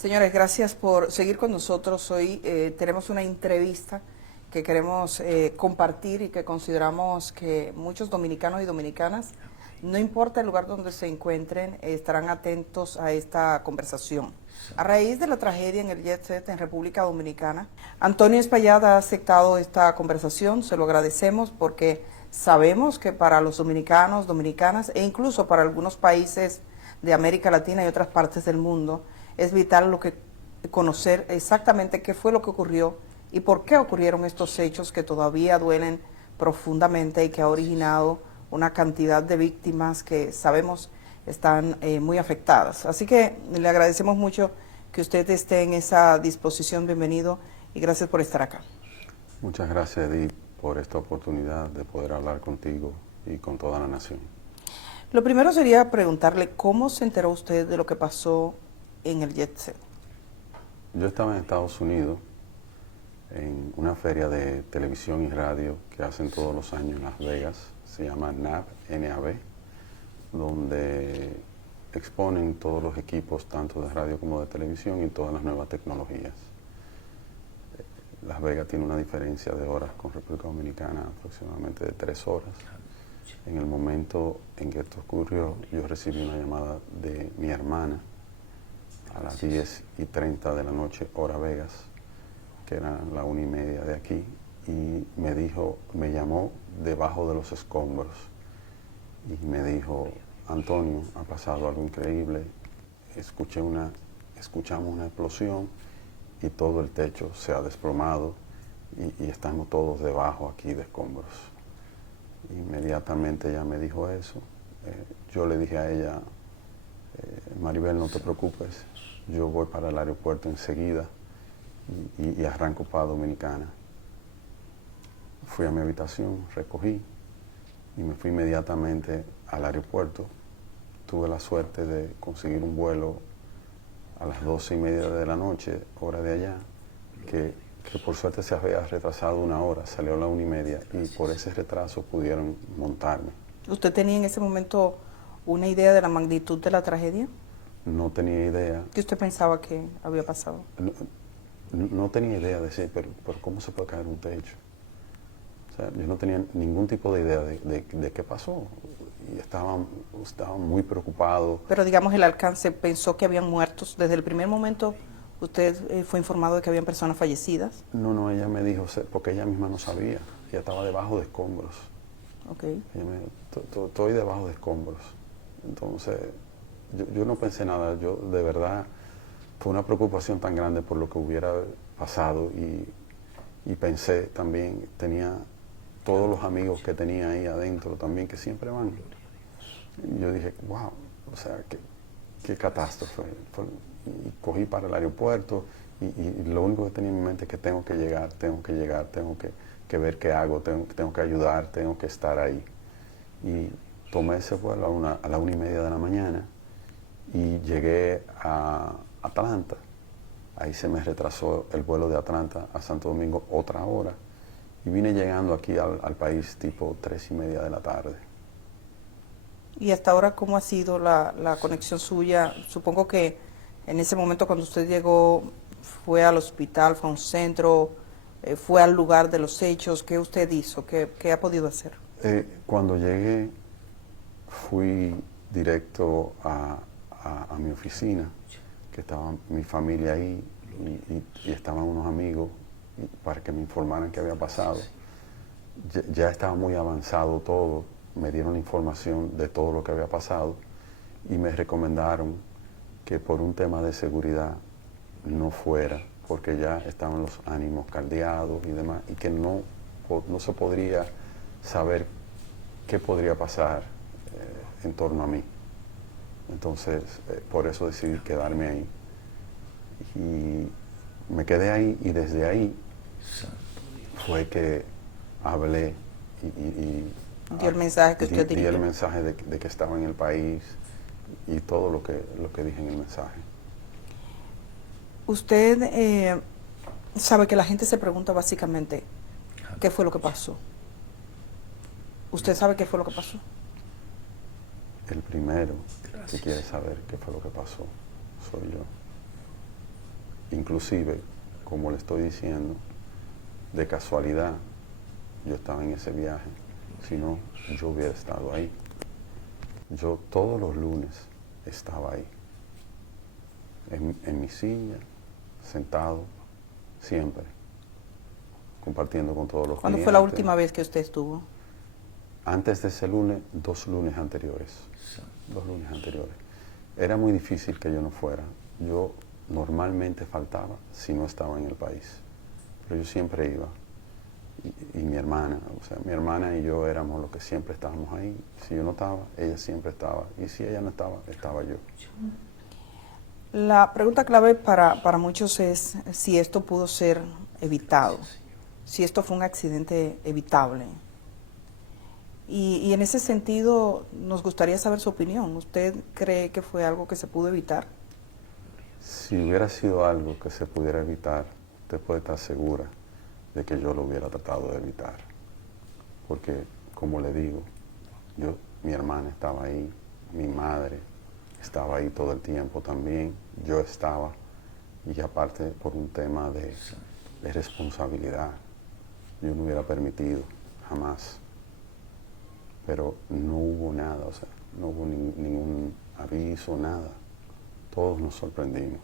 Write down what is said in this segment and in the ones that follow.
Señores, gracias por seguir con nosotros. Hoy tenemos una entrevista que queremos compartir y que consideramos que muchos dominicanos y dominicanas, no importa el lugar donde se encuentren, estarán atentos a esta conversación. A raíz de la tragedia en el Jet Set en República Dominicana, Antonio Espaillat ha aceptado esta conversación, se lo agradecemos porque sabemos que para los dominicanos, dominicanas e incluso para algunos países de América Latina y otras partes del mundo, es vital conocer exactamente qué fue lo que ocurrió y por qué ocurrieron estos hechos que todavía duelen profundamente y que ha originado una cantidad de víctimas que sabemos están muy afectadas. Así que le agradecemos mucho que usted esté en esa disposición. Bienvenido y gracias por estar acá. Muchas gracias, Edith, por esta oportunidad de poder hablar contigo y con toda la nación. Lo primero sería preguntarle cómo se enteró usted de lo que pasó en el Jet Set. Yo estaba en Estados Unidos en una feria de televisión y radio que hacen todos los años en Las Vegas, se llama NAB, donde exponen todos los equipos, tanto de radio como de televisión, y todas las nuevas tecnologías. Las Vegas tiene una diferencia de horas con República Dominicana, aproximadamente de 3 horas. En el momento en que esto ocurrió, yo recibí una llamada de mi hermana a las 10:30 de la noche, hora Vegas, que era la 1:30 de aquí, y me llamó debajo de los escombros y me dijo: Antonio, ha pasado algo increíble, escuchamos una explosión y todo el techo se ha desplomado y estamos todos debajo aquí de escombros. Inmediatamente ella me dijo eso. Yo le dije a ella: Maribel, no te preocupes, yo voy para el aeropuerto enseguida y arranco para Dominicana. Fui a mi habitación, recogí y me fui inmediatamente al aeropuerto. Tuve la suerte de conseguir un vuelo a las 12:30 de la noche, hora de allá, que por suerte se había retrasado 1 hora, salió a la 1:30 y por ese retraso pudieron montarme. ¿Usted tenía en ese momento una idea de la magnitud de la tragedia? No tenía idea. ¿Qué usted pensaba que había pasado? No tenía idea de decir, pero ¿cómo se puede caer un techo? O sea, yo no tenía ningún tipo de idea de qué pasó y estaba muy preocupado. Pero digamos el alcance, ¿pensó que habían muertos? Desde el primer momento usted fue informado de que habían personas fallecidas. No, ella me dijo, porque ella misma no sabía, ella estaba debajo de escombros. Okay. Ella me dijo, estoy debajo de escombros. Entonces, yo no pensé nada, yo de verdad, fue una preocupación tan grande por lo que hubiera pasado y pensé también, tenía todos los amigos que tenía ahí adentro también, que siempre van. Y yo dije, wow, o sea, qué catástrofe. Y cogí para el aeropuerto y lo único que tenía en mi mente es que tengo que llegar, tengo que ver qué hago, tengo que ayudar, tengo que estar ahí. Y tomé ese vuelo a la 1:30 de la mañana y llegué a Atlanta. Ahí se me retrasó el vuelo de Atlanta a Santo Domingo otra hora y vine llegando aquí al país tipo 3:30 de la tarde. ¿Y hasta ahora cómo ha sido la conexión suya? Supongo que en ese momento cuando usted llegó fue al hospital, fue a un centro, fue al lugar de los hechos. ¿Qué usted hizo? ¿Qué ha podido hacer? Cuando llegué fui directo a mi oficina, que estaba mi familia ahí y estaban unos amigos para que me informaran qué había pasado. Ya estaba muy avanzado todo, me dieron la información de todo lo que había pasado y me recomendaron que por un tema de seguridad no fuera, porque ya estaban los ánimos caldeados y demás, y que no se podría saber qué podría pasar en torno a mí. Entonces, por eso decidí quedarme ahí. Y me quedé ahí y desde ahí fue que hablé y dio el mensaje que usted di el mensaje de que estaba en el país y todo lo que dije en el mensaje. Usted sabe que la gente se pregunta básicamente qué fue lo que pasó. ¿Usted sabe qué fue lo que pasó? El primero que quiere saber qué fue lo que pasó soy yo. inclusive, como le estoy diciendo, de casualidad, yo estaba en ese viaje, si no, yo hubiera estado ahí. Yo todos los lunes estaba ahí, en mi silla, sentado, siempre, compartiendo con todos los ¿Cuándo clientes. fue la última vez que usted estuvo? Antes de ese lunes, 2 lunes anteriores. 2 lunes anteriores. Era muy difícil que yo no fuera. Yo normalmente faltaba si no estaba en el país. Pero yo siempre iba. Y mi hermana, o sea, mi hermana y yo éramos los que siempre estábamos ahí. Si yo no estaba, ella siempre estaba. Y si ella no estaba, estaba yo. La pregunta clave para muchos es si esto pudo ser evitado, si esto fue un accidente evitable. Y en ese sentido nos gustaría saber su opinión. ¿Usted cree que fue algo que se pudo evitar? Si hubiera sido algo que se pudiera evitar, usted puede estar segura de que yo lo hubiera tratado de evitar. Porque, como le digo, mi hermana estaba ahí, mi madre estaba ahí todo el tiempo también, yo estaba, y aparte por un tema de responsabilidad, yo no hubiera permitido, jamás. Pero no hubo nada, o sea, no hubo ningún aviso, nada. Todos nos sorprendimos.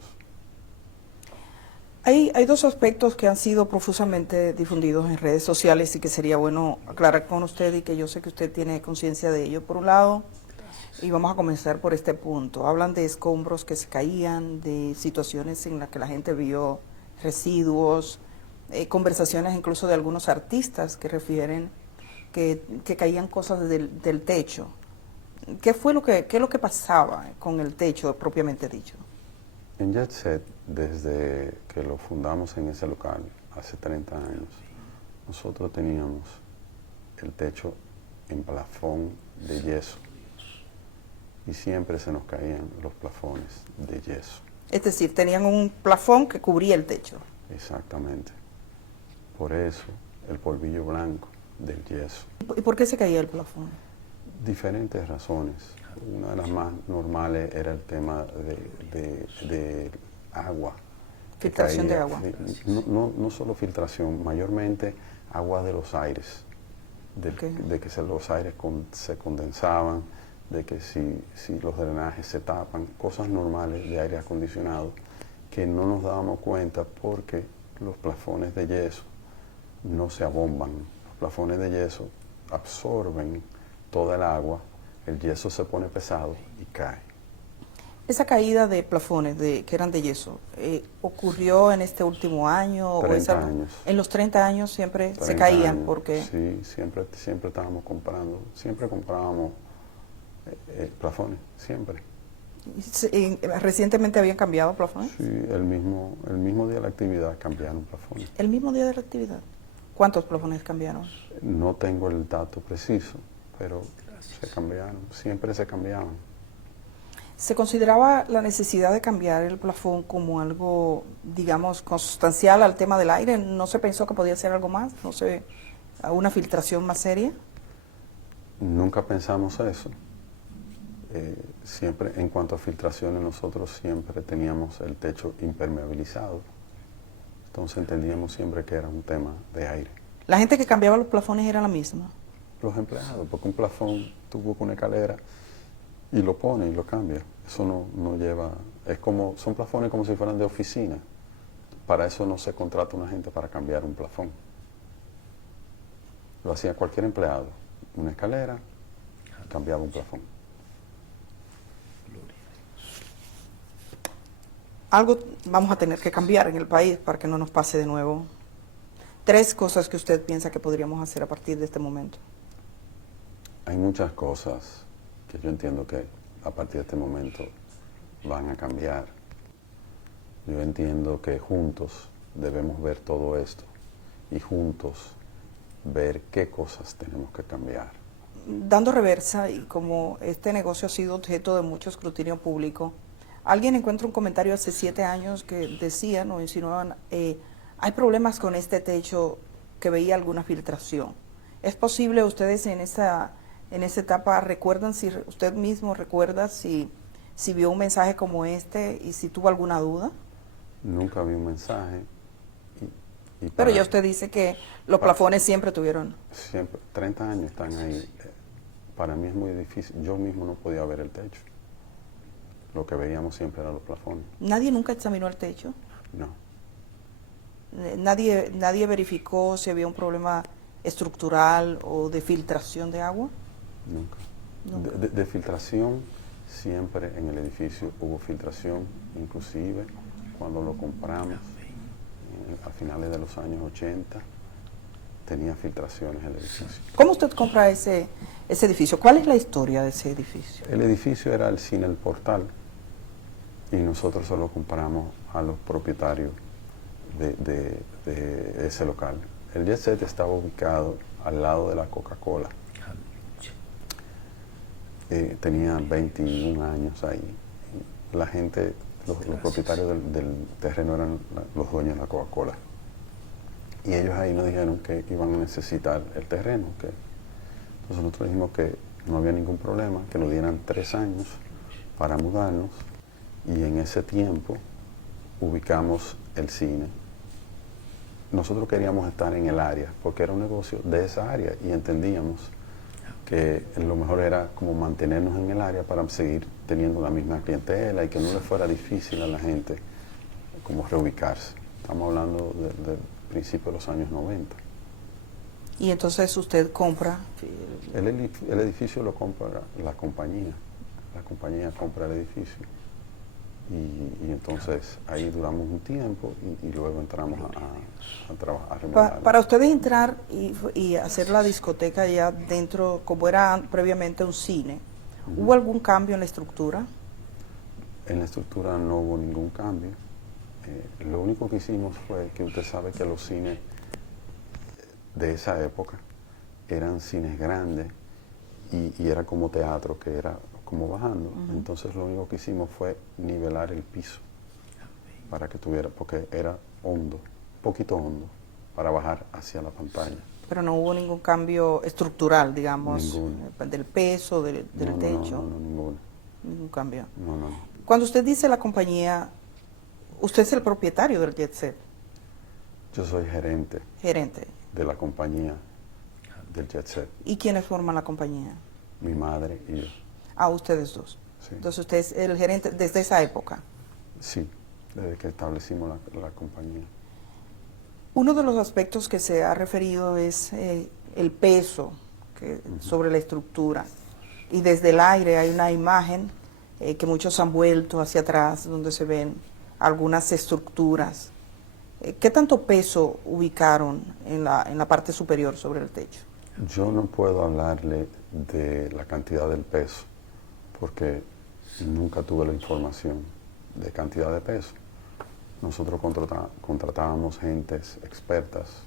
Hay 2 aspectos que han sido profusamente difundidos en redes sociales y que sería bueno aclarar con usted y que yo sé que usted tiene conciencia de ello. Por un lado, y vamos a comenzar por este punto, hablan de escombros que se caían, de situaciones en las que la gente vio residuos, conversaciones incluso de algunos artistas que refieren que caían cosas del techo. ¿Qué es lo que pasaba con el techo propiamente dicho? En Jet Set, desde que lo fundamos en ese local, hace 30 años, nosotros teníamos el techo en plafón de yeso y siempre se nos caían los plafones de yeso. Es decir, tenían un plafón que cubría el techo. Exactamente. Por eso, el polvillo blanco del yeso. ¿Y por qué se caía el plafón? Diferentes razones. Una de las más normales era el tema de agua. Filtración de agua. No solo filtración, mayormente agua de los aires. De que los aires se condensaban, de que si los drenajes se tapan, cosas normales de aire acondicionado que no nos dábamos cuenta porque los plafones de yeso no se abomban. Los plafones de yeso absorben toda el agua, el yeso se pone pesado y cae. Esa caída de plafones que eran de yeso, ¿ocurrió en este último año? 30 años. En los 30 años siempre se 30 caían, años, porque... Sí, siempre estábamos comprando, siempre comprábamos plafones, siempre. ¿Recientemente habían cambiado plafones? Sí, el mismo día de la actividad cambiaron plafones. ¿El mismo día de la actividad? ¿Cuántos plafones cambiaron? No tengo el dato preciso, pero se cambiaron, siempre se cambiaban. ¿Se consideraba la necesidad de cambiar el plafón como algo, digamos, consustancial al tema del aire? ¿No se pensó que podía ser algo más? ¿No se una filtración más seria? Nunca pensamos eso. Siempre, en cuanto a filtraciones, nosotros siempre teníamos el techo impermeabilizado. Entonces entendíamos siempre que era un tema de aire. ¿La gente que cambiaba los plafones era la misma? Los empleados, porque un plafón tuvo con una escalera y lo pone y lo cambia. Eso no lleva, son plafones como si fueran de oficina. Para eso no se contrata una gente para cambiar un plafón. Lo hacía cualquier empleado, una escalera, cambiaba un plafón. Algo vamos a tener que cambiar en el país para que no nos pase de nuevo. 3 cosas que usted piensa que podríamos hacer a partir de este momento. Hay muchas cosas que yo entiendo que a partir de este momento van a cambiar. Yo entiendo que juntos debemos ver todo esto y juntos ver qué cosas tenemos que cambiar. Dando reversa, y como este negocio ha sido objeto de mucho escrutinio público, alguien encuentra un comentario hace 7 años que decían o insinuaban, hay problemas con este techo, que veía alguna filtración. ¿Es posible ustedes en esa etapa recuerdan, si usted mismo recuerda si vio un mensaje como este y si tuvo alguna duda? nunca vi un mensaje. Y Pero ya usted dice que los plafones siempre tuvieron. Siempre, 30 años están ahí. Para mí es muy difícil. Yo mismo no podía ver el techo. Lo que veíamos siempre eran los plafones. ¿Nadie nunca examinó el techo? No, ¿Nadie verificó si había un problema estructural o de filtración de agua? nunca. Nunca. De filtración, siempre en el edificio hubo filtración, inclusive cuando lo compramos a finales de los años 80, tenía filtraciones el edificio. ¿Cómo usted compra ese edificio? ¿Cuál es la historia de ese edificio? El edificio era el cine El Portal y nosotros solo compramos a los propietarios de ese local. El Jet Set estaba ubicado al lado de la Coca-Cola. Tenía 21 años ahí. La gente, los propietarios del terreno eran los dueños de la Coca-Cola. Y ellos ahí nos dijeron que iban a necesitar el terreno. Entonces nosotros dijimos que no había ningún problema, que nos dieran 3 años para mudarnos. Y en ese tiempo ubicamos el cine. Nosotros queríamos estar en el área, porque era un negocio de esa área y entendíamos que lo mejor era como mantenernos en el área para seguir teniendo la misma clientela y que no le fuera difícil a la gente como reubicarse. Estamos hablando del principio de los años 90. Y entonces usted compra. El edificio lo compra la compañía compra el edificio. Y entonces ahí duramos un tiempo y luego entramos a trabajar, a remodelar. Para ustedes entrar y hacer la discoteca ya dentro, como era previamente un cine, ¿hubo algún cambio en la estructura? En la estructura no hubo ningún cambio. Lo único que hicimos fue que usted sabe que los cines de esa época eran cines grandes y era como teatro, que era como bajando. Entonces lo único que hicimos fue nivelar el piso para que tuviera, porque era hondo, poquito hondo, para bajar hacia la pantalla. Pero no hubo ningún cambio estructural, digamos, Ninguno. del peso, del techo. No, ninguno. Ningún cambio. No. Cuando usted dice la compañía, usted es el propietario del Jet Set, Yo soy gerente gerente. de la compañía del Jet Set. ¿Y quiénes forman la compañía? Mi madre y yo. Ah, ustedes dos. Sí. Entonces usted es el gerente desde esa época. Sí, desde que establecimos la compañía. Uno de los aspectos que se ha referido es el peso sobre la estructura. Y desde el aire hay una imagen que muchos han vuelto hacia atrás, donde se ven algunas estructuras. ¿Qué tanto peso ubicaron en la parte superior sobre el techo? Yo no puedo hablarle de la cantidad del peso, porque nunca tuve la información de cantidad de peso. Nosotros contratábamos gentes expertas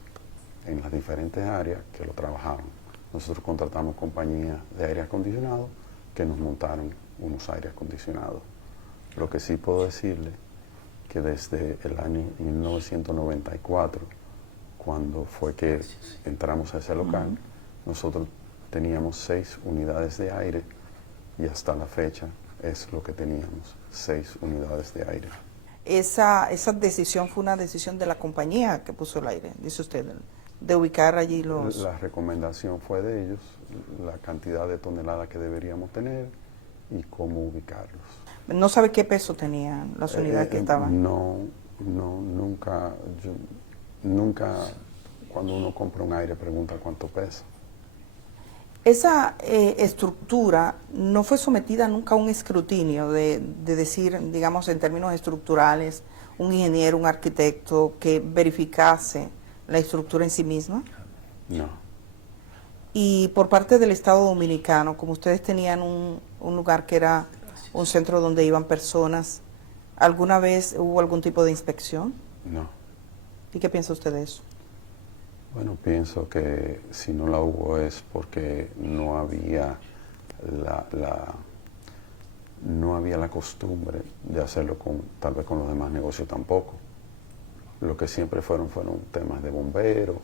en las diferentes áreas que lo trabajaban. Nosotros contratamos compañías de aire acondicionado que nos montaron unos aires acondicionados. Lo que sí puedo decirle que desde el año 1994, cuando fue que entramos a ese local, nosotros teníamos 6 unidades de aire y hasta la fecha es lo que teníamos, 6 unidades de aire. Esa decisión fue una decisión de la compañía que puso el aire, dice usted, de ubicar allí los... La recomendación fue de ellos, la cantidad de toneladas que deberíamos tener y cómo ubicarlos. ¿No sabe qué peso tenían las unidades que estaban? Nunca cuando uno compra un aire pregunta cuánto pesa. Esa estructura no fue sometida nunca a un escrutinio de decir, digamos, en términos estructurales, un ingeniero, un arquitecto que verificase la estructura en sí misma. No. Y por parte del Estado Dominicano, como ustedes tenían un lugar que era un centro donde iban personas, ¿alguna vez hubo algún tipo de inspección? No. ¿Y qué piensa usted de eso? Bueno, pienso que si no la hubo es porque no había la costumbre de hacerlo tal vez con los demás negocios tampoco. Lo que siempre fueron temas de bomberos,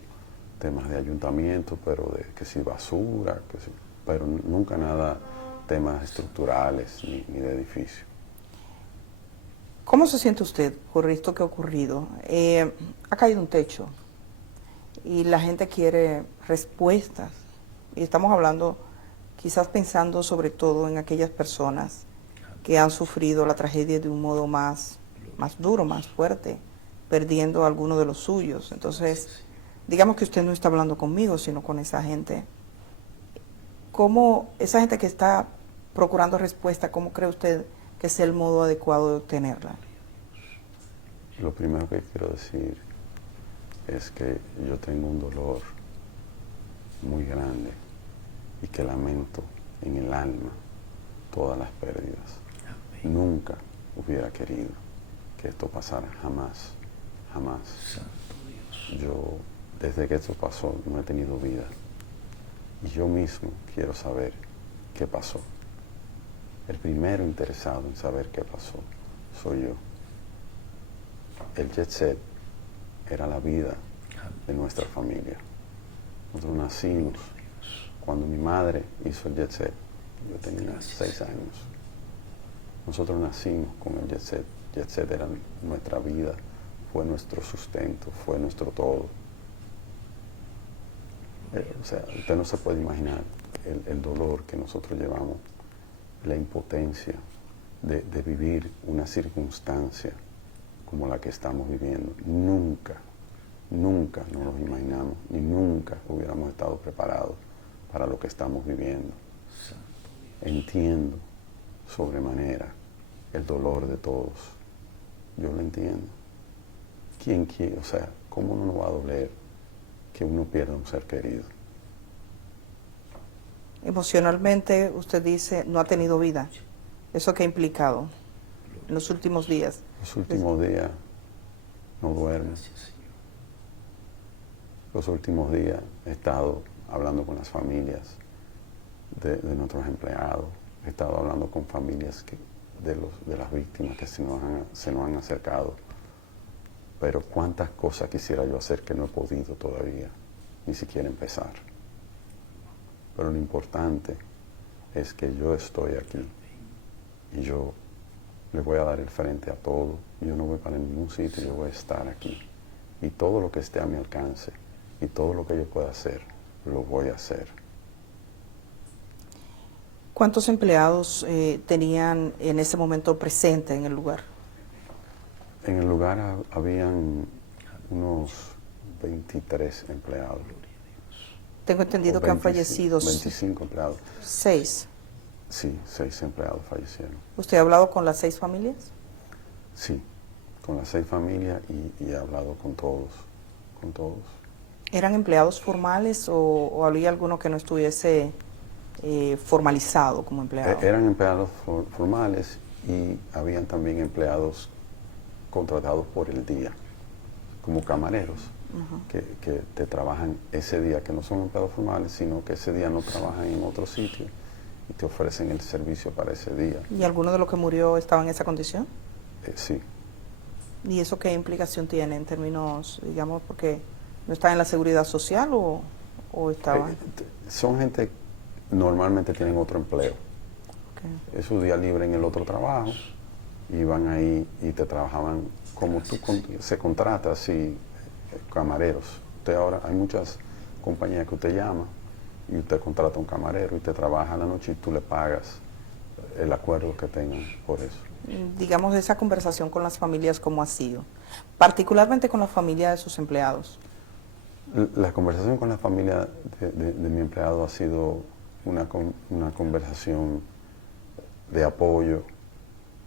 temas de ayuntamiento, pero que si basura, pero nunca nada temas estructurales ni de edificio. ¿Cómo se siente usted por esto que ha ocurrido? Ha caído un techo y la gente quiere respuestas. Y estamos hablando, quizás pensando sobre todo en aquellas personas que han sufrido la tragedia de un modo más duro, más fuerte, perdiendo a alguno de los suyos. Entonces, digamos que usted no está hablando conmigo, sino con esa gente. ¿Cómo esa gente que está procurando respuesta, cómo cree usted que es el modo adecuado de obtenerla? Lo primero que quiero decir es que yo tengo un dolor muy grande y que lamento en el alma todas las pérdidas. Nunca hubiera querido que esto pasara, jamás, jamás. Yo, desde que esto pasó, no he tenido vida. Y yo mismo quiero saber qué pasó. El primero interesado en saber qué pasó soy yo. El jet set era la vida de nuestra familia. Nosotros nacimos cuando mi madre hizo el jet set. Yo tenía 6 años. Nosotros nacimos con el jet set. Jet set era nuestra vida, fue nuestro sustento, fue nuestro todo. O sea, usted no se puede imaginar el dolor que nosotros llevamos, la impotencia de vivir una circunstancia como la que estamos viviendo. Nunca nos lo imaginamos, ni nunca hubiéramos estado preparados para lo que estamos viviendo. Entiendo sobremanera el dolor de todos. Yo lo entiendo. ¿Quién quiere? O sea, ¿cómo no nos va a doler que uno pierda un ser querido? Emocionalmente, usted dice, no ha tenido vida. ¿Eso qué ha implicado en los últimos días? Los últimos días no duermo. Los últimos días he estado hablando con las familias de nuestros empleados. He estado hablando con familias de las víctimas que se nos han acercado. Pero cuántas cosas quisiera yo hacer que no he podido todavía, ni siquiera empezar. Pero lo importante es que yo estoy aquí y yo le voy a dar el frente a todo. Yo no voy para ningún sitio, yo voy a estar aquí. Y todo lo que esté a mi alcance y todo lo que yo pueda hacer, lo voy a hacer. ¿Cuántos empleados tenían en ese momento presente en el lugar? En el lugar habían unos 23 empleados. Tengo entendido que han fallecido 25 empleados. 6. Sí, 6 empleados fallecieron. ¿Usted ha hablado con las 6 familias? Sí, con las 6 familias y he hablado con todos, con todos. ¿Eran empleados formales o había alguno que no estuviese formalizado como empleado? Eran empleados formales y habían también empleados contratados por el día, como camareros, que te trabajan ese día, que no son empleados formales, sino que ese día no trabajan en otro sitio y te ofrecen el servicio para ese día. ¿Y alguno de los que murió estaba en esa condición? Sí. ¿Y eso qué implicación tiene en términos, digamos, porque no está en la seguridad social o estaba? Son gente que normalmente tienen otro empleo. Okay. Es su día libre en el otro trabajo y van ahí y te trabajaban como tú se contrata así, camareros. Usted ahora, hay muchas compañías que usted llama y usted contrata un camarero y te trabaja a la noche y tú le pagas el acuerdo que tengan por eso. Digamos, esa conversación con las familias, ¿cómo ha sido? Particularmente con la familia de sus empleados. La conversación con la familia de mi empleado ha sido una conversación de apoyo,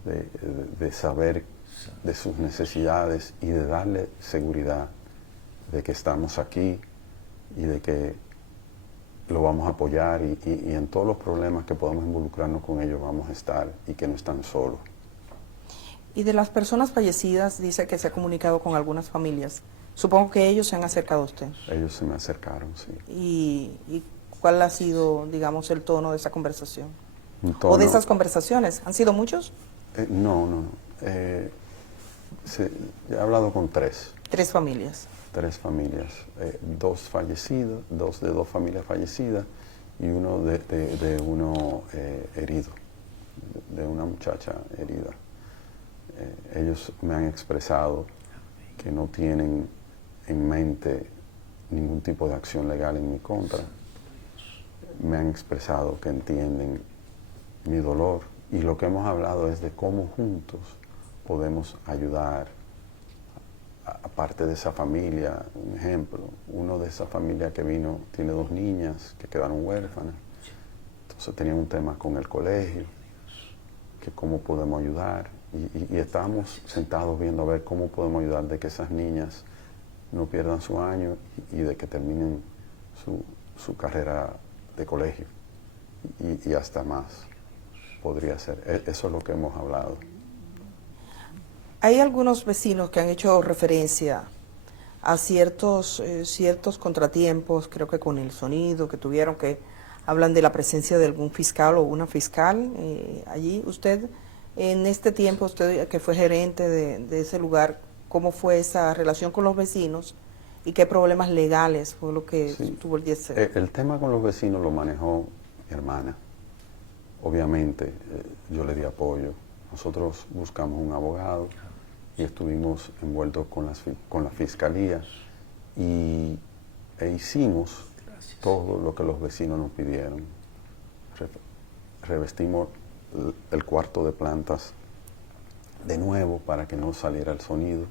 de saber de sus necesidades y de darle seguridad de que estamos aquí y de que lo vamos a apoyar y en todos los problemas que podamos involucrarnos con ellos vamos a estar y que no están solos. Y de las personas fallecidas, dice que se ha comunicado con algunas familias. Supongo que ellos se han acercado a usted. Ellos se me acercaron, sí. ¿Y cuál ha sido, digamos, el tono de esa conversación? ¿O de esas conversaciones? ¿Han sido muchos? No. He hablado con 3. 3 familias. 3 familias. 2 fallecidos, 2 de 2 familias fallecidas y uno de uno herido, de una muchacha herida. Ellos me han expresado que no tienen en mente ningún tipo de acción legal en mi contra. Me han expresado que entienden mi dolor y lo que hemos hablado es de cómo juntos podemos ayudar aparte de esa familia. Un ejemplo, uno de esa familia que vino tiene 2 niñas que quedaron huérfanas, entonces tenían un tema con el colegio, que cómo podemos ayudar, y estábamos sentados viendo a ver cómo podemos ayudar de que esas niñas no pierdan su año y de que terminen su carrera de colegio y hasta más podría ser. Eso es lo que hemos hablado. Hay algunos vecinos que han hecho referencia a ciertos contratiempos, creo que con el sonido que tuvieron, que hablan de la presencia de algún fiscal o una fiscal allí. Usted, en este tiempo, usted que fue gerente de ese lugar, ¿cómo fue esa relación con los vecinos y qué problemas legales fue lo que tuvo el 10? El tema con los vecinos lo manejó mi hermana. Obviamente, yo le di apoyo. Nosotros buscamos un abogado y estuvimos envueltos con la fiscalía e hicimos todo lo que los vecinos nos pidieron. Revestimos el cuarto de plantas de nuevo para que no saliera el sonido.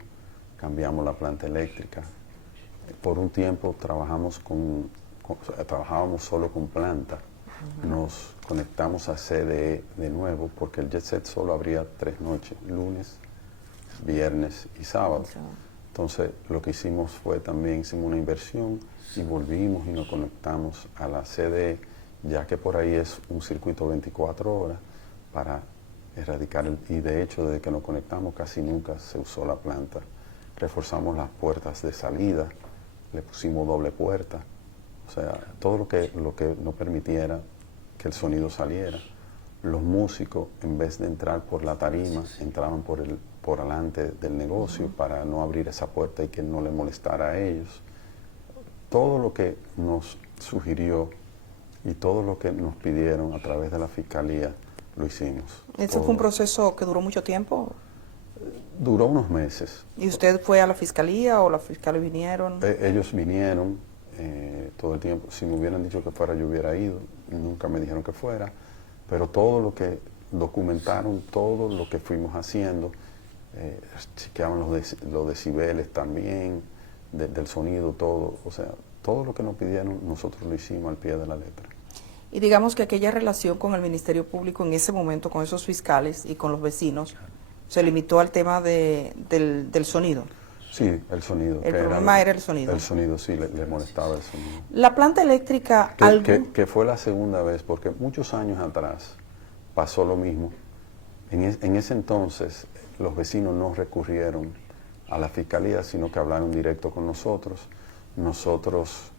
Cambiamos la planta eléctrica. Por un tiempo trabajábamos solo con planta. Nos conectamos a CDE de nuevo porque el jet set solo abría 3 noches, lunes, viernes y sábado. Entonces lo que hicimos fue también hicimos una inversión y volvimos y nos conectamos a la CDE, ya que por ahí es un circuito 24 horas para erradicar y de hecho desde que nos conectamos casi nunca se usó la planta. Reforzamos las puertas de salida, le pusimos doble puerta, o sea, todo lo que nos permitiera que el sonido saliera. Los músicos, en vez de entrar por la tarima, entraban por delante del negocio para no abrir esa puerta y que no le molestara a ellos. Todo lo que nos sugirió y todo lo que nos pidieron a través de la fiscalía, lo hicimos. ¿Eso fue un proceso que duró mucho tiempo? Duró unos meses. ¿Y usted fue a la fiscalía o los fiscales vinieron? Ellos vinieron todo el tiempo. Si me hubieran dicho que fuera, yo hubiera ido. Nunca me dijeron que fuera. Pero todo lo que documentaron, todo lo que fuimos haciendo, chequeaban los decibeles también, del sonido, todo. O sea, todo lo que nos pidieron, nosotros lo hicimos al pie de la letra. Y digamos que aquella relación con el Ministerio Público en ese momento, con esos fiscales y con los vecinos, se limitó al tema del sonido. Sí, el sonido. El problema era el sonido. El sonido, sí, le molestaba el sonido. La planta eléctrica... Que fue la segunda vez, porque muchos años atrás pasó lo mismo. En ese entonces, los vecinos no recurrieron a la fiscalía, sino que hablaron directo con nosotros. Nosotros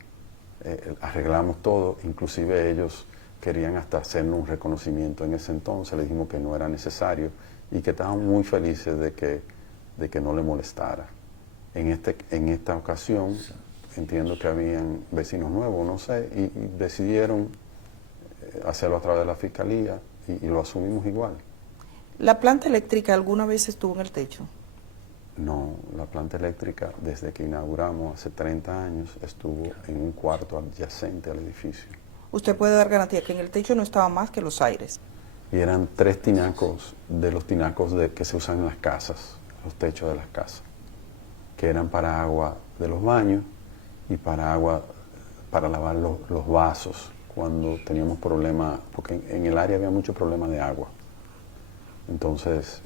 arreglamos todo, inclusive ellos querían hasta hacernos un reconocimiento en ese entonces. Les dijimos que no era necesario y que estaban muy felices de que no le molestara. En esta ocasión, entiendo que habían vecinos nuevos, no sé, y decidieron hacerlo a través de la fiscalía y lo asumimos igual. ¿La planta eléctrica alguna vez estuvo en el techo? No, la planta eléctrica desde que inauguramos hace 30 años estuvo en un cuarto adyacente al edificio. Usted puede dar garantía que en el techo no estaba más que los aires. Y eran 3 tinacos de los tinacos que se usan en las casas, los techos de las casas, que eran para agua de los baños y para agua para lavar los vasos cuando teníamos problemas, porque en el área había mucho problema de agua. Entonces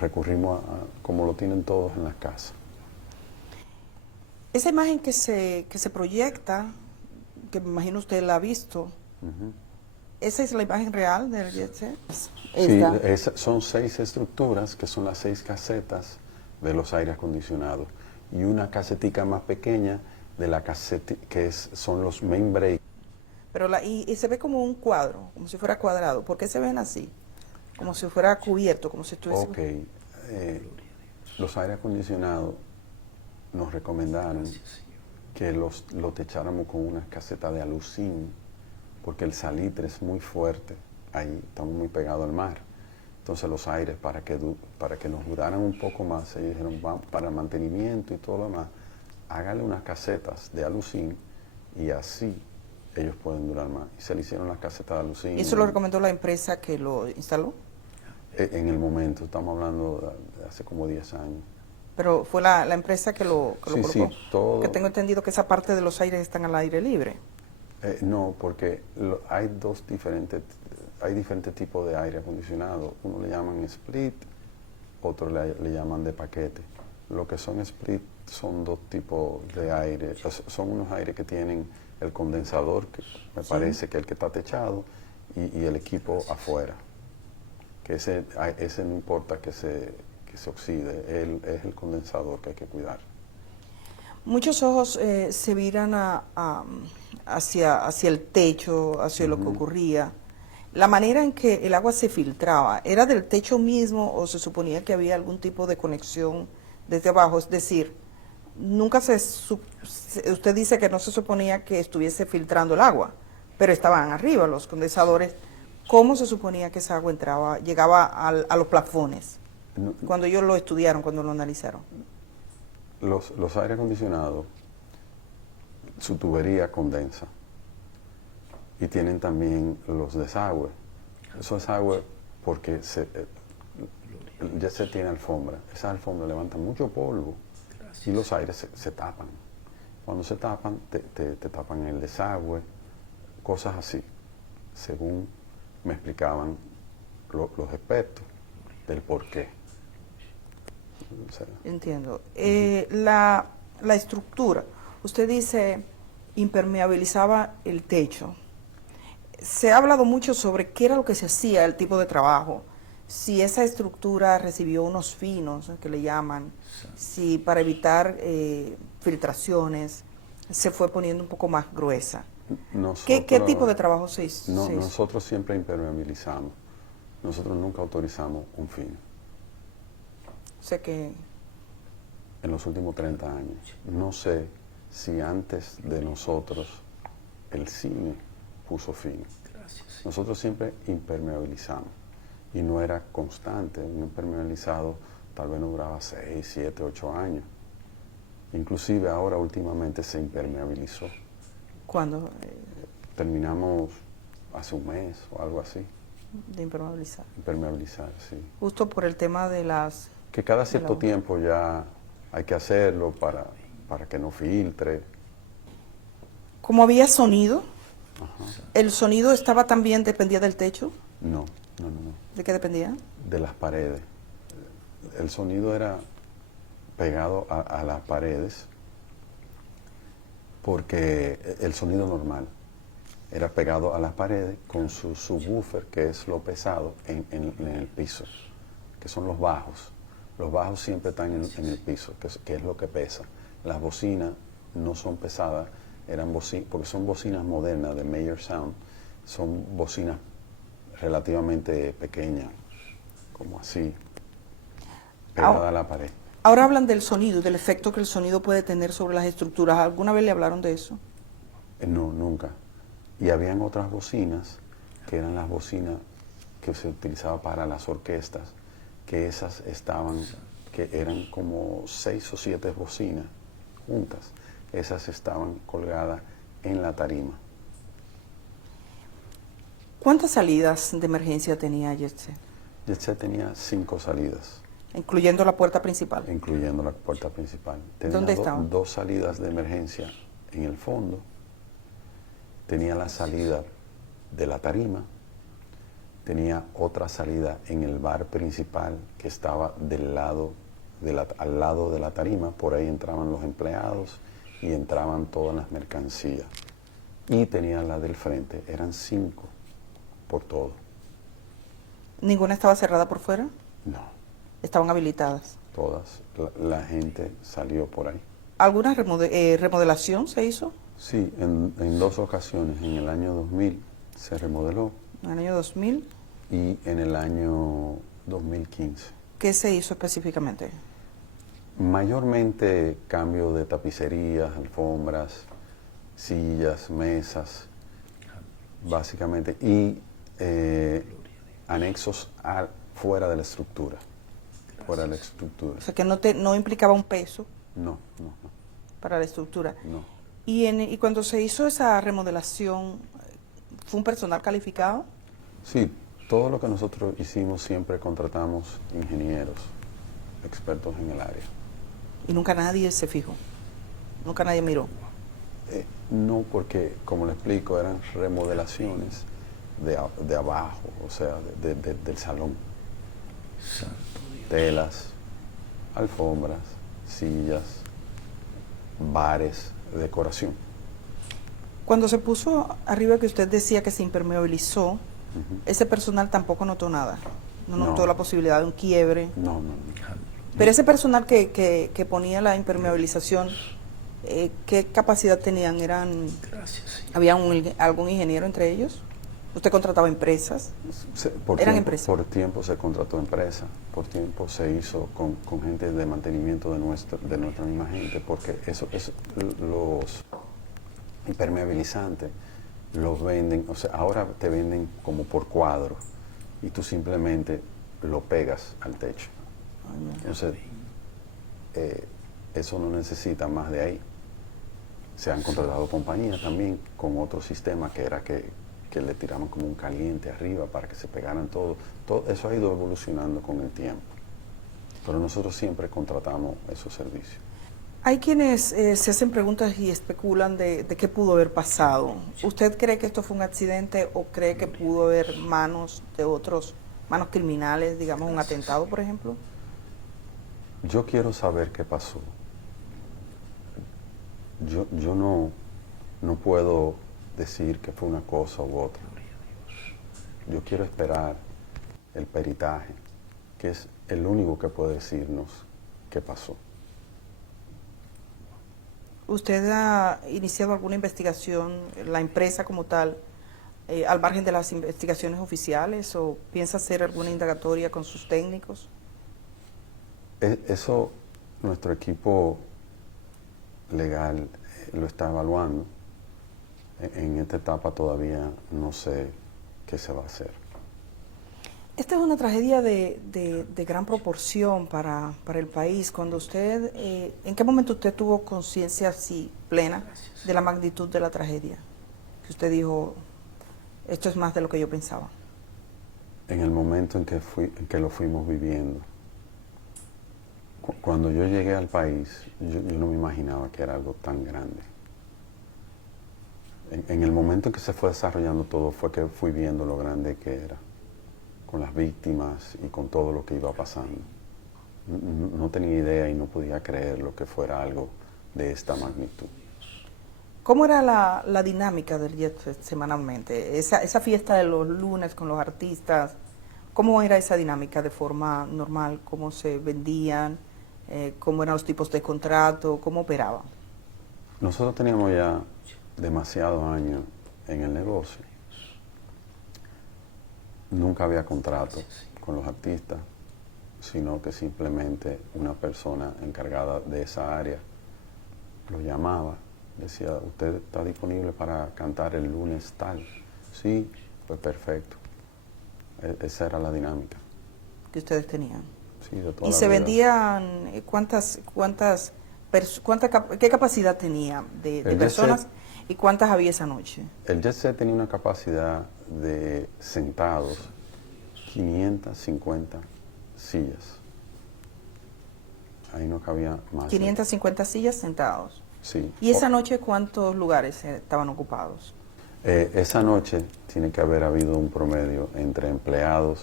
recurrimos a como lo tienen todos en las casas. Esa imagen que se proyecta, que me imagino usted la ha visto, ¿esa es la imagen real del jet set? Sí, son 6 estructuras que son las 6 casetas de los aires acondicionados y una casetica más pequeña de la caseta son los main break. Pero y se ve como un cuadro, como si fuera cuadrado. ¿Por qué se ven así? Como si fuera cubierto, como si estuviese... Ok, los aires acondicionados nos recomendaron que lo techáramos con una caseta de aluzinio porque el salitre es muy fuerte, ahí estamos muy pegados al mar Entonces los aires, para que nos duraran un poco más, ellos dijeron, para el mantenimiento y todo lo demás, hágale unas casetas de alucín y así ellos pueden durar más. Y se le hicieron las casetas de alucín. ¿Y eso lo recomendó la empresa que lo instaló? En el momento, estamos hablando de hace como 10 años. Pero fue la empresa que lo Sí, colocó. sí, todo. Que tengo entendido que esa parte de los aires están al aire libre. No, porque hay diferentes tipos de aire acondicionado. Uno le llaman split, otro le llaman de paquete. Lo que son split son dos tipos de aire. Son unos aires que tienen el condensador, que me parece que es el que está techado, y el equipo afuera. Que ese no importa que se oxide, es el condensador que hay que cuidar. Muchos ojos se viran hacia el techo, hacia lo que ocurría. La manera en que el agua se filtraba, ¿era del techo mismo o se suponía que había algún tipo de conexión desde abajo? Es decir, nunca usted dice que no se suponía que estuviese filtrando el agua, pero estaban arriba los condensadores. ¿Cómo se suponía que esa agua llegaba a los plafones? Cuando ellos lo estudiaron, cuando lo analizaron. Los aire acondicionados, su tubería condensa y tienen también los desagües. Esos desagües, porque ya se tiene alfombra, esas alfombras levantan mucho polvo y los aires se tapan. Cuando se tapan, te tapan el desagüe, cosas así, según me explicaban los expertos del por qué. O sea, entiendo. La estructura, usted dice impermeabilizaba el techo. Se ha hablado mucho sobre qué era lo que se hacía, el tipo de trabajo, si esa estructura recibió unos finos, que le llaman, si para evitar filtraciones se fue poniendo un poco más gruesa. ¿Qué tipo de trabajo se hizo? Nosotros siempre impermeabilizamos. Nosotros nunca autorizamos un fino. O sea que... En los últimos 30 años. No sé si antes de nosotros el cine puso fino. Nosotros siempre impermeabilizamos. Y no era constante. Un impermeabilizado tal vez no duraba 6, 7, 8 años. Inclusive ahora últimamente se impermeabilizó. ¿Cuándo? Terminamos hace un mes o algo así. De impermeabilizar. Impermeabilizar, sí. Justo por el tema de las... Que cada cierto tiempo ya hay que hacerlo para que no filtre. ¿Cómo había sonido? Ajá. ¿El sonido dependía del techo? No. ¿De qué dependía? De las paredes. El sonido era pegado a las paredes porque el sonido normal era pegado a las paredes con su subwoofer, que es lo pesado, en el piso, que son los bajos. Los bajos siempre están en el piso, que es lo que pesa. Las bocinas no son pesadas, porque son bocinas modernas de Mayer Sound, son bocinas relativamente pequeñas, como así, pegadas a la pared. Ahora hablan del sonido, del efecto que el sonido puede tener sobre las estructuras. ¿Alguna vez le hablaron de eso? No, nunca. Y habían otras bocinas, que eran las bocinas que se utilizaban para las orquestas, que esas que eran como 6 o 7 bocinas juntas. Esas estaban colgadas en la tarima. ¿Cuántas salidas de emergencia tenía JetSet? JetSet tenía 5 salidas. ¿Incluyendo la puerta principal? Incluyendo la puerta principal. Tenía ¿Dónde estaban? 2 salidas de emergencia en el fondo. Tenía la salida de la tarima. Tenía otra salida en el bar principal que estaba al lado de la tarima. Por ahí entraban los empleados y entraban todas las mercancías. Y tenía la del frente. Eran 5 por todo. ¿Ninguna estaba cerrada por fuera? No. ¿Estaban habilitadas? Todas. La gente salió por ahí. ¿Alguna remodelación se hizo? Sí, en 2 ocasiones. En el año 2000 se remodeló. ¿En el año 2000? Y en el año 2015. ¿Qué se hizo específicamente? Mayormente cambio de tapicerías, alfombras, sillas, mesas, básicamente, y anexos fuera de la estructura. Fuera de la estructura. O sea, que no implicaba un peso No, para la estructura. no. Y cuando se hizo esa remodelación, ¿fue un personal calificado? Sí, todo lo que nosotros hicimos siempre contratamos ingenieros, expertos en el área. Y nunca nadie se fijó, nunca nadie miró. No, porque, como le explico, eran remodelaciones de abajo, o sea, del salón. Telas, alfombras, sillas, bares, decoración. Cuando se puso arriba que usted decía que se impermeabilizó, ese personal tampoco notó nada. No notó No. la posibilidad de un quiebre. No. Pero ese personal que ponía la impermeabilización, ¿qué capacidad tenían? ¿Había algún ingeniero entre ellos? ¿Usted contrataba empresas? ¿Eran empresas? Por tiempo se contrató empresa, por tiempo se hizo con gente de mantenimiento de nuestra misma gente, porque los impermeabilizantes los venden, o sea, ahora te venden como por cuadro y tú simplemente lo pegas al techo. Entonces, eso no necesita más de ahí. Se han contratado compañías también con otro sistema que era que le tiraban como un caliente arriba para que se pegaran todo. Todo eso ha ido evolucionando con el tiempo. Pero nosotros siempre contratamos esos servicios. Hay quienes se hacen preguntas y especulan de qué pudo haber pasado. ¿Usted cree que esto fue un accidente o cree que pudo haber manos criminales, digamos un atentado, por ejemplo? Yo quiero saber qué pasó. Yo no puedo decir que fue una cosa u otra. Yo quiero esperar el peritaje, que es el único que puede decirnos qué pasó. ¿Usted ha iniciado alguna investigación, la empresa como tal, al margen de las investigaciones oficiales, o piensa hacer alguna indagatoria con sus técnicos? Eso nuestro equipo legal lo está evaluando. En esta etapa todavía no sé qué se va a hacer. Esta es una tragedia de gran proporción para el país. Cuando usted, ¿en qué momento usted tuvo conciencia así plena de la magnitud de la tragedia? Que usted dijo, esto es más de lo que yo pensaba. En el momento en que lo fuimos viviendo. Cuando yo llegué al país, yo no me imaginaba que era algo tan grande. En el momento en que se fue desarrollando todo fue que fui viendo lo grande que era, con las víctimas y con todo lo que iba pasando. No tenía idea y no podía creer lo que fuera algo de esta magnitud. ¿Cómo era la dinámica del Jet Set semanalmente? Esa fiesta de los lunes con los artistas, ¿cómo era esa dinámica de forma normal? ¿Cómo se vendían? ¿Cómo eran los tipos de contrato? ¿Cómo operaban? Nosotros teníamos ya demasiados años en el negocio. Nunca había contrato con los artistas, sino que simplemente una persona encargada de esa área lo llamaba, decía, ¿usted está disponible para cantar el lunes tal? Sí, pues perfecto. Esa era la dinámica. Que ustedes tenían. Sí, de toda ¿Y la se vida. vendían qué capacidad tenía de personas y cuántas había esa noche? El Jet Set tenía una capacidad de sentados 550 sillas. Ahí no cabía más. 550 sillas sentados. Sí. ¿Y esa noche cuántos lugares estaban ocupados? Esa noche tiene que haber habido un promedio entre empleados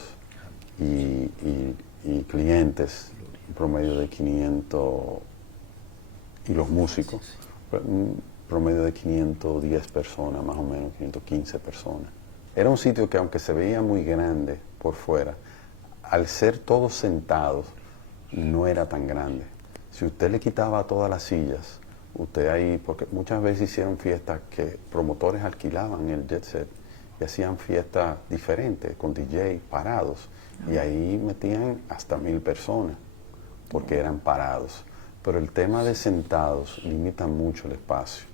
y clientes, un promedio de 500, y los músicos, un promedio de 510 personas, más o menos, 515 personas. Era un sitio que, aunque se veía muy grande por fuera, al ser todos sentados, no era tan grande. Si usted le quitaba todas las sillas, usted ahí, porque muchas veces hicieron fiestas que promotores alquilaban el Jet Set y hacían fiestas diferentes, con DJ parados, y ahí metían hasta 1000 personas, porque eran parados. Pero el tema de sentados limita mucho el espacio.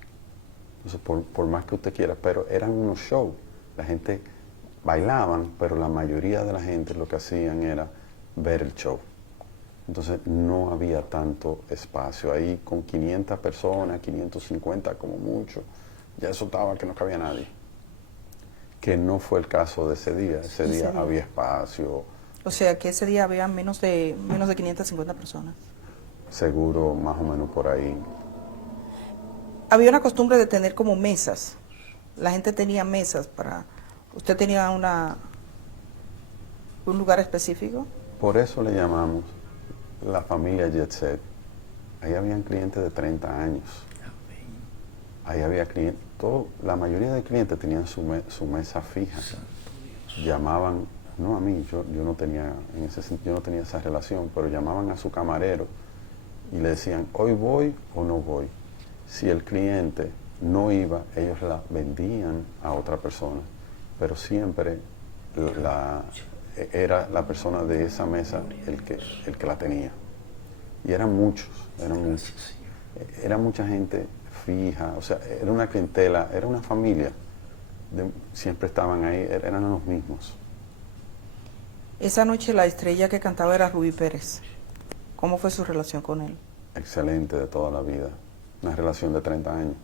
Entonces, por más que usted quiera, pero eran unos shows. La gente bailaban, pero la mayoría de la gente lo que hacían era ver el show. Entonces no había tanto espacio. Ahí con 500 personas, 550 como mucho, ya eso estaba que no cabía nadie. Que no fue el caso de ese día. Ese día había espacio. O sea, que ese día había menos de 550 personas. Seguro, más o menos por ahí. Había una costumbre de tener como mesas. La gente tenía mesas para... ¿Usted tenía un lugar específico? Por eso le llamamos la familia Jet Set. Ahí habían clientes de 30 años. Ahí había clientes, la mayoría de clientes tenían su mesa fija. Llamaban, no a mí, yo no tenía, en ese sentido, yo no tenía esa relación, pero llamaban a su camarero y le decían, hoy voy o no voy. Si el cliente no iba, ellos la vendían a otra persona, pero siempre era la persona de esa mesa el que la tenía. Y eran muchos. Era mucha gente fija, o sea, era una clientela, era una familia. Siempre estaban ahí, eran los mismos. Esa noche la estrella que cantaba era Rubí Pérez. ¿Cómo fue su relación con él? Excelente, de toda la vida. Una relación de 30 años.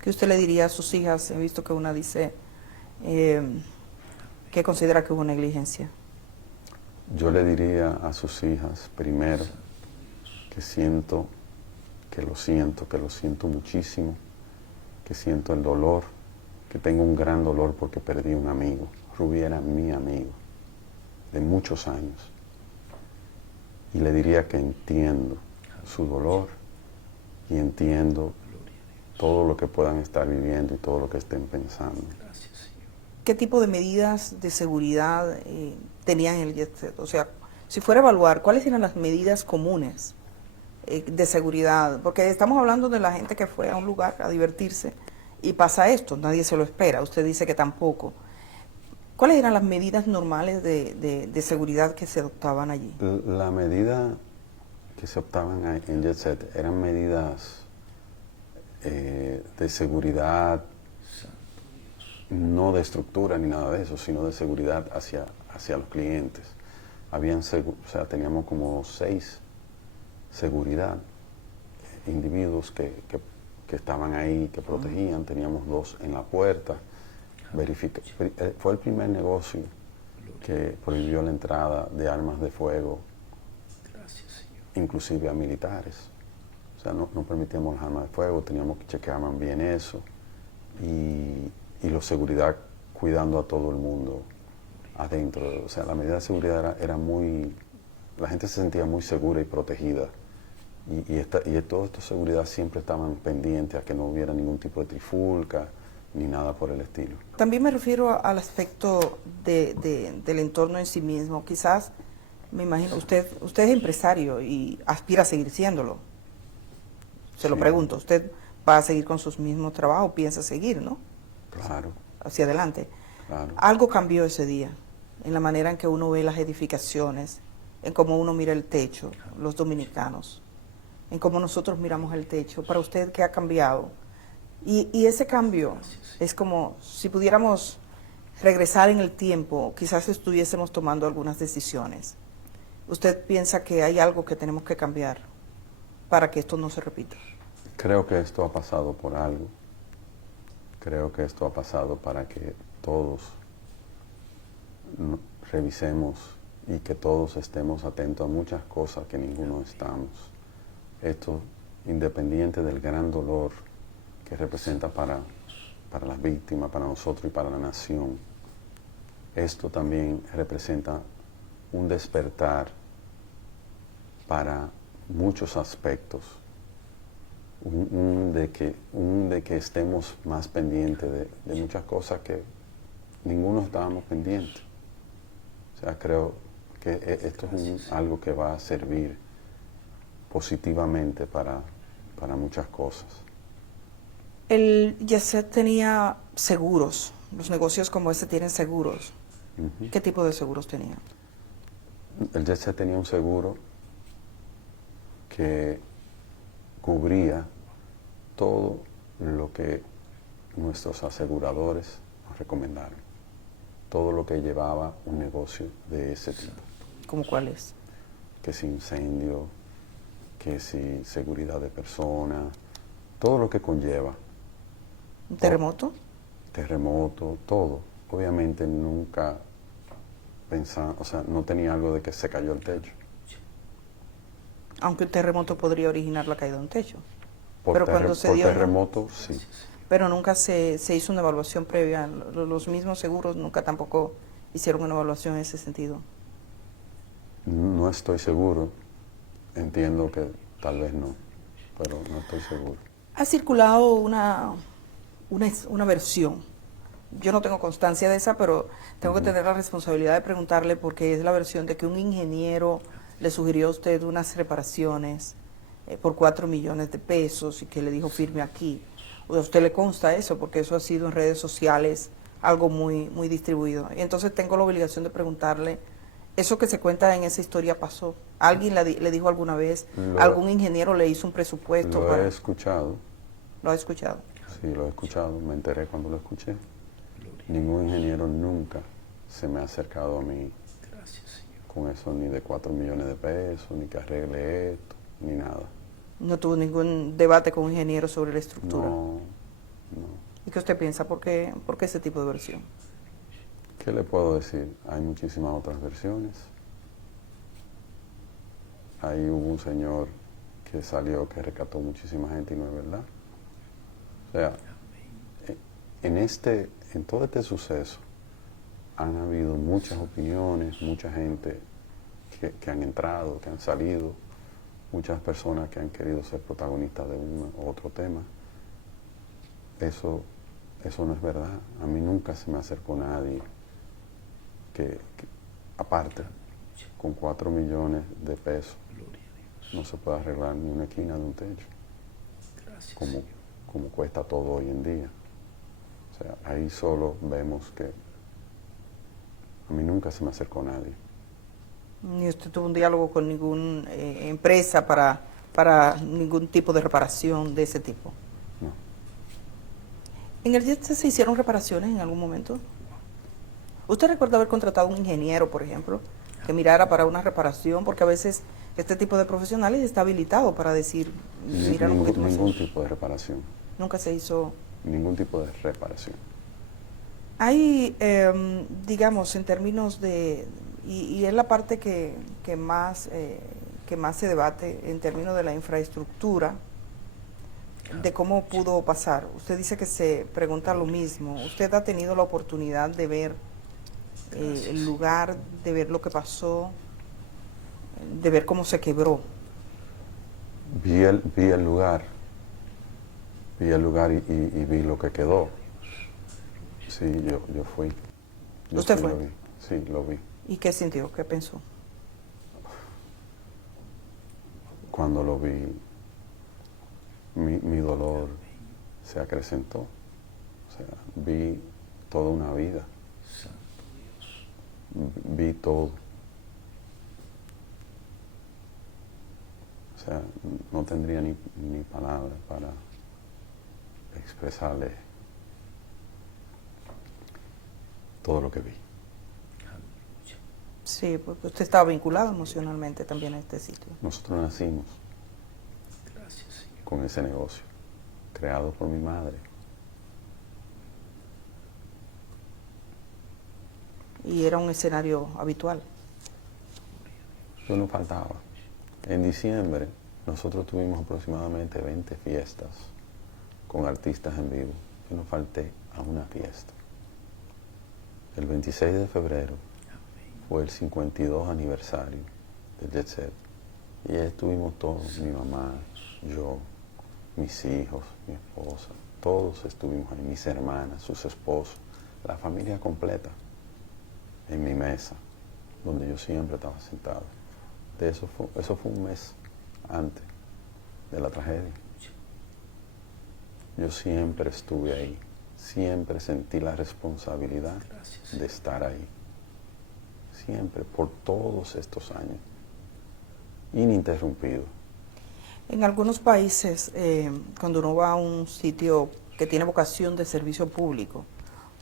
¿Qué usted le diría a sus hijas? He visto que una dice que considera que hubo negligencia. Yo le diría a sus hijas, primero, que lo siento muchísimo, que siento el dolor, que tengo un gran dolor porque perdí un amigo. Rubí era mi amigo, de muchos años. Y le diría que entiendo su dolor y entiendo todo lo que puedan estar viviendo y todo lo que estén pensando. ¿Qué tipo de medidas de seguridad tenían en el Jet Set? O sea, si fuera a evaluar, ¿cuáles eran las medidas comunes de seguridad? Porque estamos hablando de la gente que fue a un lugar a divertirse y pasa esto, nadie se lo espera, usted dice que tampoco. ¿Cuáles eran las medidas normales de seguridad que se adoptaban allí? La medida que se optaban en Jet Set eran medidas de seguridad, no de estructura ni nada de eso, sino de seguridad hacia los clientes. Teníamos como 6 seguridad, individuos que estaban ahí, que protegían, teníamos 2 en la puerta. Fue el primer negocio que prohibió la entrada de armas de fuego, inclusive a militares. O sea, no permitíamos las armas de fuego, teníamos que chequear bien eso. Y la seguridad cuidando a todo el mundo adentro. O sea, la medida de seguridad era muy... La gente se sentía muy segura y protegida. Y toda esta seguridad siempre estaban pendientes a que no hubiera ningún tipo de trifulca ni nada por el estilo. También me refiero al aspecto del entorno en sí mismo. Quizás, me imagino, usted es empresario y aspira a seguir siéndolo. Se lo pregunto, ¿usted va a seguir con sus mismos trabajos? ¿Piensa seguir, no? Claro. Hacia adelante. Claro. Algo cambió ese día, en la manera en que uno ve las edificaciones, en cómo uno mira el techo, los dominicanos, en cómo nosotros miramos el techo. Para usted, ¿qué ha cambiado? Y ese cambio es como si pudiéramos regresar en el tiempo, quizás estuviésemos tomando algunas decisiones. ¿Usted piensa que hay algo que tenemos que cambiar para que esto no se repita? Creo que esto ha pasado por algo. Creo que esto ha pasado para que todos revisemos y que todos estemos atentos a muchas cosas que ninguno estamos. Esto, independiente del gran dolor que representa para las víctimas, para nosotros y para la nación, esto también representa un despertar para muchos aspectos, de que estemos más pendientes de muchas cosas que ninguno estábamos pendientes. O sea, creo que esto es algo que va a servir positivamente para muchas cosas. El Jet Set tenía seguros, los negocios como este tienen seguros. ¿Qué tipo de seguros tenía? El Jet Set tenía un seguro que cubría todo lo que nuestros aseguradores nos recomendaron. todo lo que llevaba un negocio de ese tipo. ¿Cómo cuál es? Que si incendio, que si seguridad de personas, todo lo que conlleva. ¿Un terremoto? Terremoto, todo. Obviamente nunca pensaba, o sea, no tenía algo de que se cayó el techo. Aunque un terremoto podría originar la caída de un techo. Por, Pero cuando se por dio, ¿no? terremoto, sí. Pero nunca se hizo una evaluación previa. Los mismos seguros nunca tampoco hicieron una evaluación en ese sentido. No estoy seguro. Entiendo que tal vez no, pero no estoy seguro. Ha circulado una versión. Yo no tengo constancia de esa, pero tengo que tener la responsabilidad de preguntarle porque es la versión de que un ingeniero le sugirió a usted unas reparaciones por 4 millones de pesos y que le dijo firme aquí. ¿A usted le consta eso? Porque eso ha sido en redes sociales algo muy distribuido. Y entonces tengo la obligación de preguntarle, ¿eso que se cuenta en esa historia pasó? ¿Alguien le dijo alguna vez? ¿Algún ingeniero le hizo un presupuesto? Lo he escuchado. ¿Lo ha escuchado? Sí, lo he escuchado. Me enteré cuando lo escuché. Ningún ingeniero nunca se me ha acercado a mí con eso, ni de 4 millones de pesos, ni que arregle esto, ni nada. No tuvo ningún debate con un ingeniero sobre la estructura. No, no. ¿Y qué usted piensa? ¿Por qué ese tipo de versión? ¿Qué le puedo decir? Hay muchísimas otras versiones. Ahí hubo un señor que salió que rescató muchísima gente y no es verdad. O sea, en todo este suceso han habido muchas opiniones, mucha gente que han entrado, que han salido, muchas personas que han querido ser protagonistas de un u otro tema. Eso no es verdad. A mí nunca se me acercó nadie que aparte, con 4 millones de pesos, no se puede arreglar ni una esquina de un techo, como cuesta todo hoy en día. O sea, ahí solo vemos que a mí nunca se me acercó nadie. ¿Ni usted tuvo un diálogo con ninguna empresa para ningún tipo de reparación de ese tipo? No. ¿En el JET se hicieron reparaciones en algún momento? ¿Usted recuerda haber contratado a un ingeniero, por ejemplo, que mirara para una reparación? Porque a veces este tipo de profesionales está habilitado para decir, mirar un poquito más. Ningún tipo de reparación. Nunca se hizo. Ningún tipo de reparación. Hay, digamos, en términos de, y es la parte que más se debate en términos de la infraestructura, de cómo pudo pasar. Usted dice que se pregunta lo mismo. ¿Usted ha tenido la oportunidad de ver el lugar, de ver lo que pasó, de ver cómo se quebró? Vi el lugar y vi lo que quedó. Sí, yo fui. ¿Usted sí fue? Lo vi. Sí, lo vi. ¿Y qué sintió? ¿Qué pensó? Cuando lo vi, mi dolor se acrecentó. O sea, vi toda una vida. Vi todo. O sea, no tendría ni palabras para expresarle todo lo que vi. Sí, porque usted estaba vinculado emocionalmente también a este sitio. Nosotros nacimos con ese negocio, creado por mi madre. Y era un escenario habitual. Eso no faltaba. En diciembre nosotros tuvimos aproximadamente 20 fiestas con artistas en vivo. Yo no falté a una fiesta. El 26 de febrero fue el 52 aniversario del Jet Set. Y ahí estuvimos todos, mi mamá, yo, mis hijos, mi esposa, todos estuvimos ahí, mis hermanas, sus esposos, la familia completa, en mi mesa, donde yo siempre estaba sentado. Eso fue un mes antes de la tragedia. Yo siempre estuve ahí, siempre sentí la responsabilidad de estar ahí. Siempre, por todos estos años, ininterrumpido. En algunos países, cuando uno va a un sitio que tiene vocación de servicio público,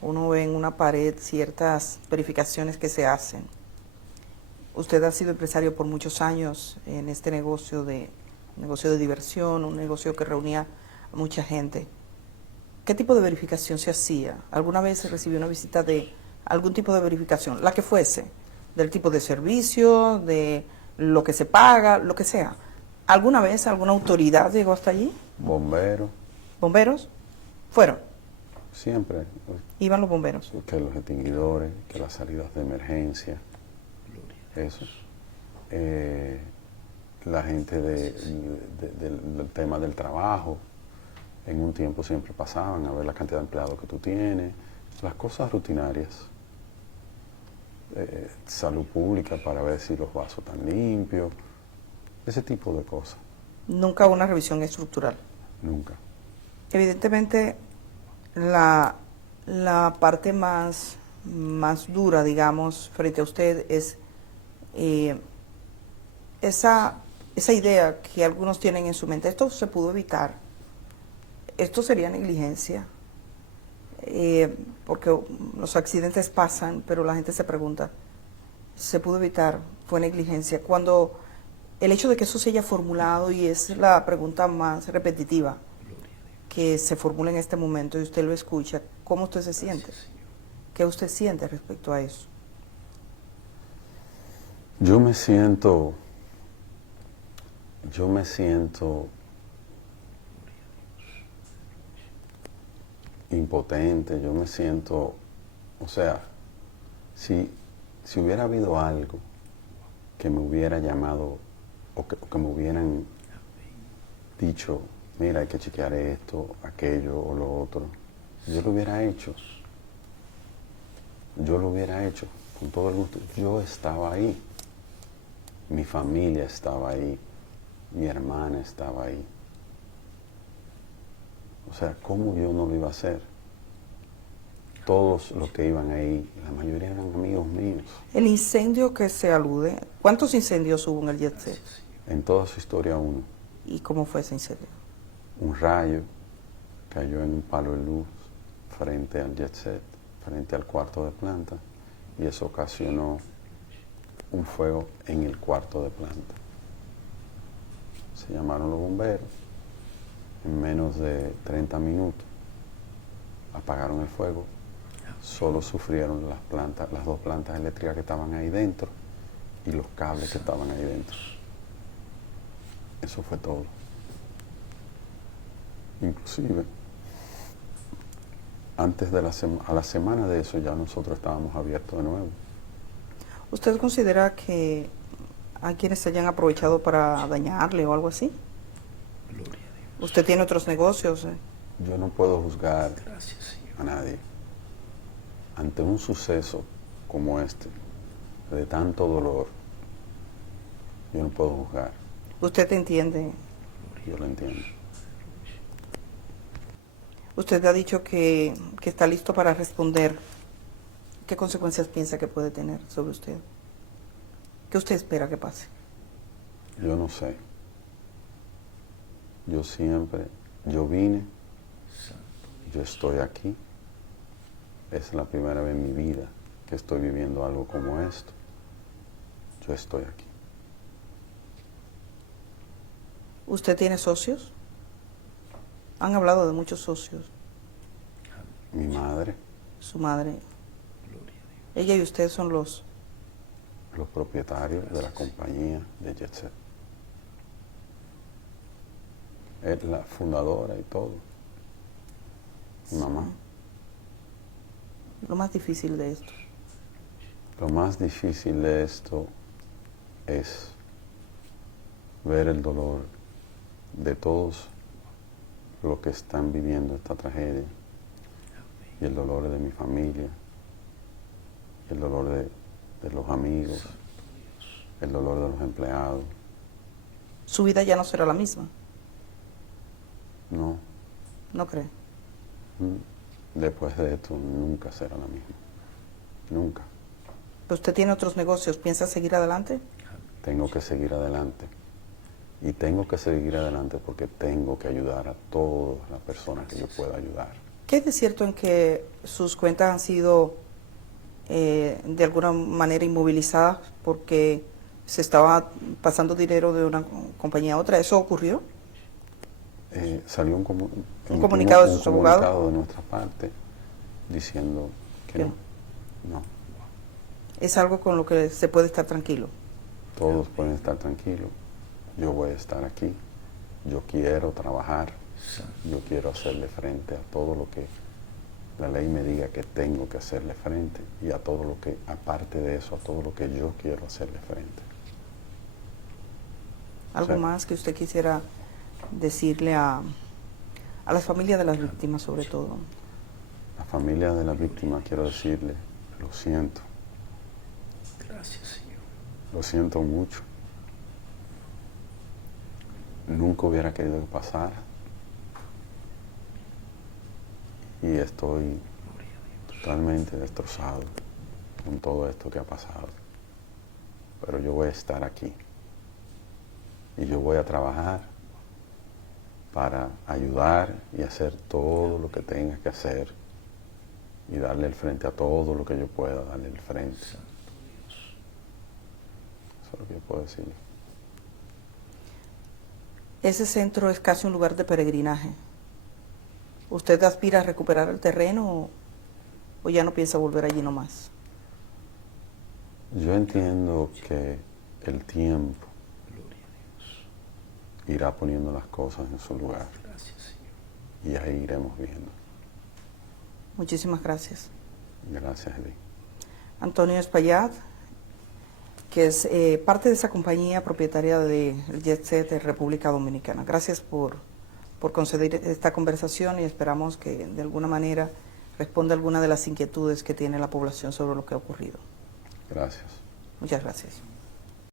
uno ve en una pared ciertas verificaciones que se hacen. Usted ha sido empresario por muchos años en este negocio de diversión, un negocio que reunía a mucha gente. ¿Qué tipo de verificación se hacía? ¿Alguna vez recibió una visita de algún tipo de verificación? La que fuese, del tipo de servicio, de lo que se paga, lo que sea. ¿Alguna vez alguna autoridad llegó hasta allí? Bomberos, ¿Bomberos? ¿Fueron? siempre, ¿Iban los bomberos? que los extinguidores, que las salidas de emergencia, eso. La gente del tema del trabajo, en un tiempo siempre pasaban a ver la cantidad de empleados que tú tienes, las cosas rutinarias. Salud pública para ver si los vasos están limpios, ese tipo de cosas. Nunca una revisión estructural. Nunca. Evidentemente, la parte más dura, digamos, frente a usted es esa idea que algunos tienen en su mente. Esto se pudo evitar. Esto sería negligencia. Porque los accidentes pasan, pero la gente se pregunta, ¿se pudo evitar? ¿Fue negligencia? Cuando el hecho de que eso se haya formulado, y es la pregunta más repetitiva que se formula en este momento y usted lo escucha, ¿cómo usted se siente? ¿Qué usted siente respecto a eso? Yo me siento impotente, yo me siento, o sea, si hubiera habido algo que me hubiera llamado o que me hubieran dicho, mira, hay que chequear esto, aquello o lo otro, yo lo hubiera hecho. Yo lo hubiera hecho con todo el gusto. Yo estaba ahí, mi familia estaba ahí, mi hermana estaba ahí. O sea, ¿cómo yo no lo iba a hacer? Todos los que iban ahí, la mayoría eran amigos míos. El incendio que se alude, ¿cuántos incendios hubo en el Jet Set? En toda su historia uno. ¿Y cómo fue ese incendio? Un rayo cayó en un palo de luz frente al Jet Set, frente al cuarto de planta, y eso ocasionó un fuego en el cuarto de planta. Se llamaron los bomberos, en menos de 30 minutos apagaron el fuego, solo sufrieron las dos plantas eléctricas que estaban ahí dentro y los cables que estaban ahí dentro. Eso fue todo. Inclusive, antes de a la semana de eso ya nosotros estábamos abiertos de nuevo. ¿Usted considera que hay quienes se hayan aprovechado para dañarle o algo así? ¿Usted tiene otros negocios? Yo no puedo juzgar a nadie. Ante un suceso como este, de tanto dolor, yo no puedo juzgar. ¿Usted entiende? Yo lo entiendo. Usted ha dicho que está listo para responder. ¿Qué consecuencias piensa que puede tener sobre usted? ¿Qué usted espera que pase? Yo no sé. Yo vine, yo estoy aquí. Es la primera vez en mi vida que estoy viviendo algo como esto. Yo estoy aquí. ¿Usted tiene socios? Han hablado de muchos socios. Mi madre, Su madre. Ella y usted son los propietarios de la compañía de Jet Set. Es la fundadora y todo. Mi mamá. lo más difícil de esto. Lo más difícil de esto es ver el dolor de todos los que están viviendo esta tragedia y el dolor de mi familia, y el dolor de los amigos, el dolor de los empleados. Su vida ya no será la misma, No, ¿no cree? después de esto nunca será la misma, nunca. ¿Usted tiene otros negocios? ¿Piensa seguir adelante? Tengo que seguir adelante. Y tengo que seguir adelante porque tengo que ayudar a todas las personas que yo pueda ayudar. ¿Qué es de cierto en que sus cuentas han sido de alguna manera inmovilizadas porque se estaba pasando dinero de una compañía a otra? ¿Eso ocurrió? Salió un comunicado de sus abogados comunicado de nuestra parte diciendo que no. No. ¿Es algo con lo que se puede estar tranquilo? Todos pueden estar tranquilos. Yo voy a estar aquí. Yo quiero trabajar. Yo quiero hacerle frente a todo lo que la ley me diga que tengo que hacerle frente y a todo lo que, aparte de eso, a todo lo que yo quiero hacerle frente. ¿Algo más que usted quisiera decirle a las familias de las víctimas, sobre todo? La familia de la víctima, quiero decirle, lo siento. Gracias, Señor. Lo siento mucho. Nunca hubiera querido que pasara. Y estoy totalmente destrozado con todo esto que ha pasado. Pero yo voy a estar aquí. Y yo voy a trabajar para ayudar y hacer todo lo que tenga que hacer y darle el frente a todo lo que yo pueda darle el frente. Eso es lo que yo puedo decir. Ese centro es casi un lugar de peregrinaje. ¿Usted aspira a recuperar el terreno o ya no piensa volver allí nomás? Yo entiendo que el tiempo irá poniendo las cosas en su lugar. Y ahí iremos viendo. Muchísimas gracias. Gracias, Edith. Antonio Espaillat, que es parte de esa compañía propietaria del Jet Set de República Dominicana. Gracias por conceder esta conversación y esperamos que de alguna manera responda a alguna de las inquietudes que tiene la población sobre lo que ha ocurrido. Gracias. Muchas gracias.